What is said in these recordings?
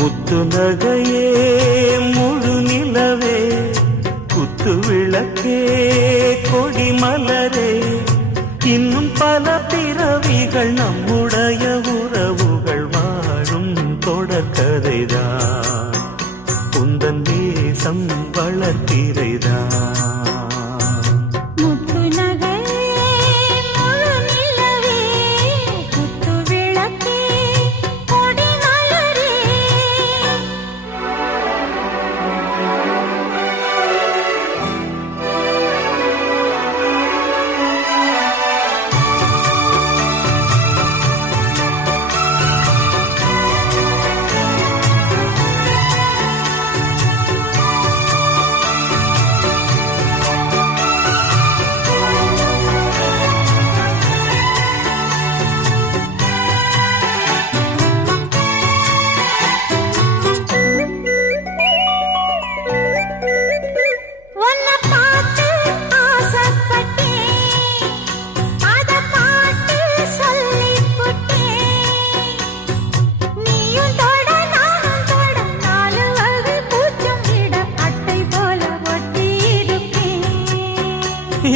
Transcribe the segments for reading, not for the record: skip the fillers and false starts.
முத்து நகையே முழு நிலவே குத்து விளக்கே கொடி மலரே இன்னும் பல பிறவிகள் நம்முடைய உறவுகள் வாழும் தொடர்கதைதான் உந்தன் தேசம் வளர்த்திரைதான்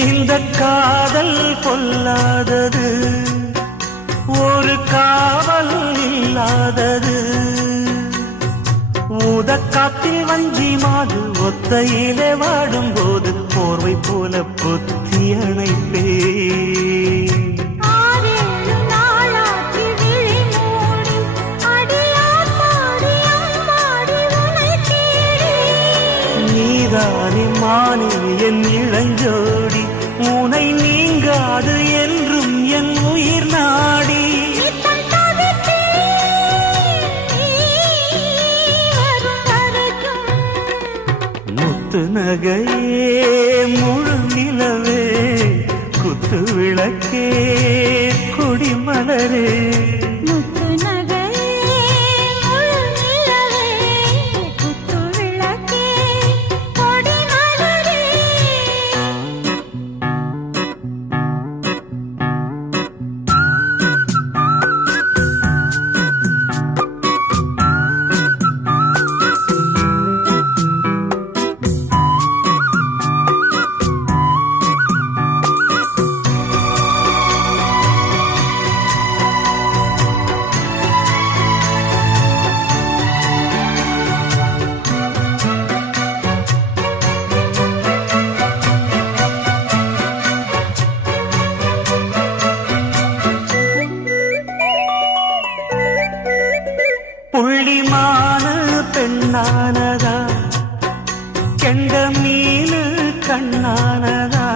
இந்த காதல் பொல்லாதது ஒரு காவல் இல்லாதது ஊதக்காத்தில் வஞ்சி மாது ஒத்தையிலே வாடும்போது போர்வை போல பொத்தி அணைப்பே நீதானே மானே என் இளஞ்சோடி உனை நீங்காது என்றும் என் உயிர் நாடி முத்து நகையே முழு நிலவே குத்து விளக்கே கொடி மலரே புள்ளிமான பெண்ணானதா கெண்ட மீனு கண்ணானதா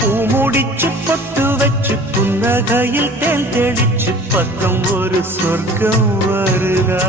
பூ முடிச்சு பொட்டு வச்சு புன்னகையில் தேன் தெளிச்சு பக்கம் ஒரு சொர்க்கம் வருதா